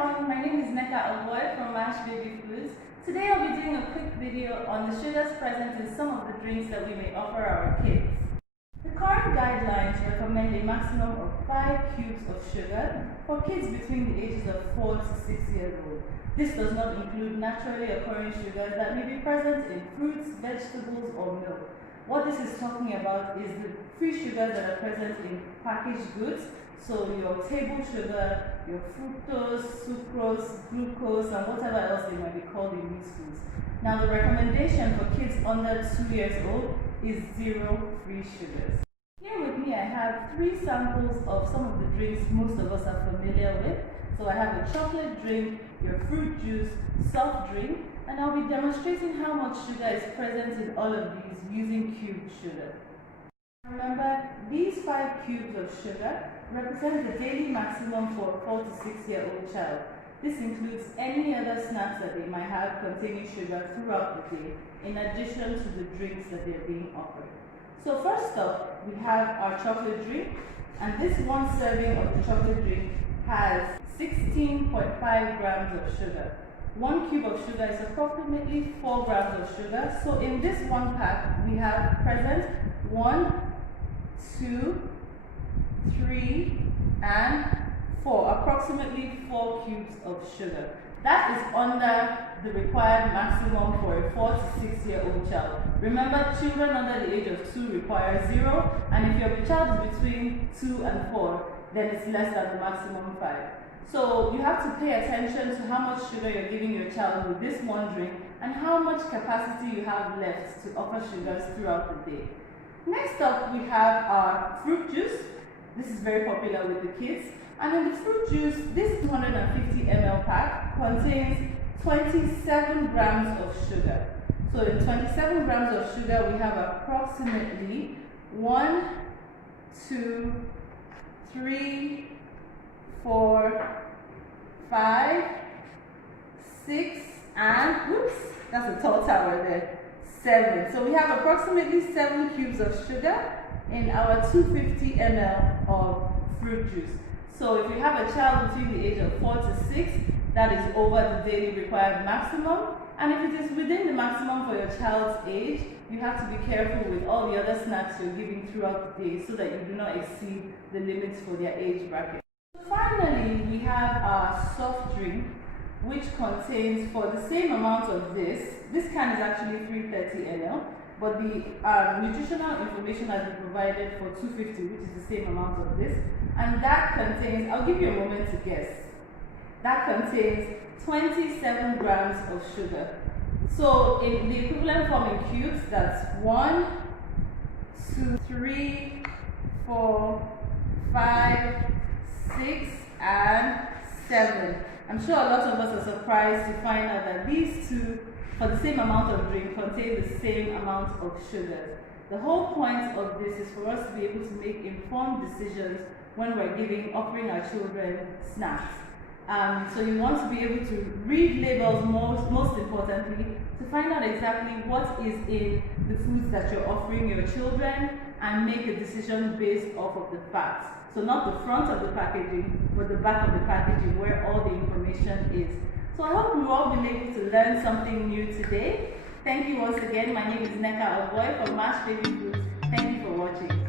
everyone, my name is Nneka Ogboi from Mash Baby Foods. Today I'll be doing a quick video on the sugars present in some of the drinks that we may offer our kids. The current guidelines recommend a maximum of 5 cubes of sugar for kids between the ages of 4 to 6 years old. This does not include naturally occurring sugars that may be present in fruits, vegetables, or milk. What this is talking about is the free sugars that are present in packaged goods, so your table sugar, your fructose, sucrose, glucose, and whatever else they might be called in these foods. Now, the recommendation for kids under 2 years old is 0 free sugars. Here with me I have 3 samples of some of the drinks most of us are familiar with. So I have a chocolate drink, your fruit juice, soft drink, and I'll be demonstrating how much sugar is present in all of these using cubed sugar. Remember, these 5 cubes of sugar represent the daily maximum for a 4 to 6 year old child. This includes any other snacks that they might have containing sugar throughout the day, in addition to the drinks that they're being offered. So first up, we have our chocolate drink, and this one serving of the chocolate drink has 16.5 grams of sugar. 1 cube of sugar is approximately 4 grams of sugar. So in this one pack, we have present 1, 2, 3, and 4, approximately 4 cubes of sugar. That is under the required maximum for a 4 to 6 year old child. Remember, children under the age of 2 require 0, and if your child is between 2 and 4, then it's less than the maximum 5. So you have to pay attention to how much sugar you're giving your child with this one drink and how much capacity you have left to offer sugars throughout the day. Next up, we have our fruit juice. This is very popular with the kids. And in the fruit juice, this 250 ml pack contains 27 grams of sugar. So in 27 grams of sugar, we have approximately 1, 2, 3, 4, 5, 6, and whoops, that's a tall tower there, 7. So we have approximately 7 cubes of sugar in our 250 ml of fruit juice. So if you have a child between the age of 4 to 6, that is over the daily required maximum. And if it is within the maximum for your child's age, you have to be careful with all the other snacks you're giving throughout the day so that you do not exceed the limits for their age bracket. Finally, we have our soft drink, which contains, for the same amount of this can is actually 330 ml, but the nutritional information has been provided for 250, which is the same amount of this, and that contains, I'll give you a moment to guess, that contains 27 grams of sugar. So in the equivalent form in cubes, that's 1, 2, 3, 4, 5, 6, and 7. I'm sure a lot of us are surprised to find out that these two, for the same amount of drink, contain the same amount of sugar. The whole point of this is for us to be able to make informed decisions when we're offering our children snacks. So you want to be able to read labels most importantly, to find out exactly what is in the foods that you're offering your children and make a decision based off of the facts. So not the front of the packaging, but the back of the packaging where all the information is. So I hope we've all been able to learn something new today. Thank you once again. My name is Nneka Ogboi from Mash Baby Foods. Thank you for watching.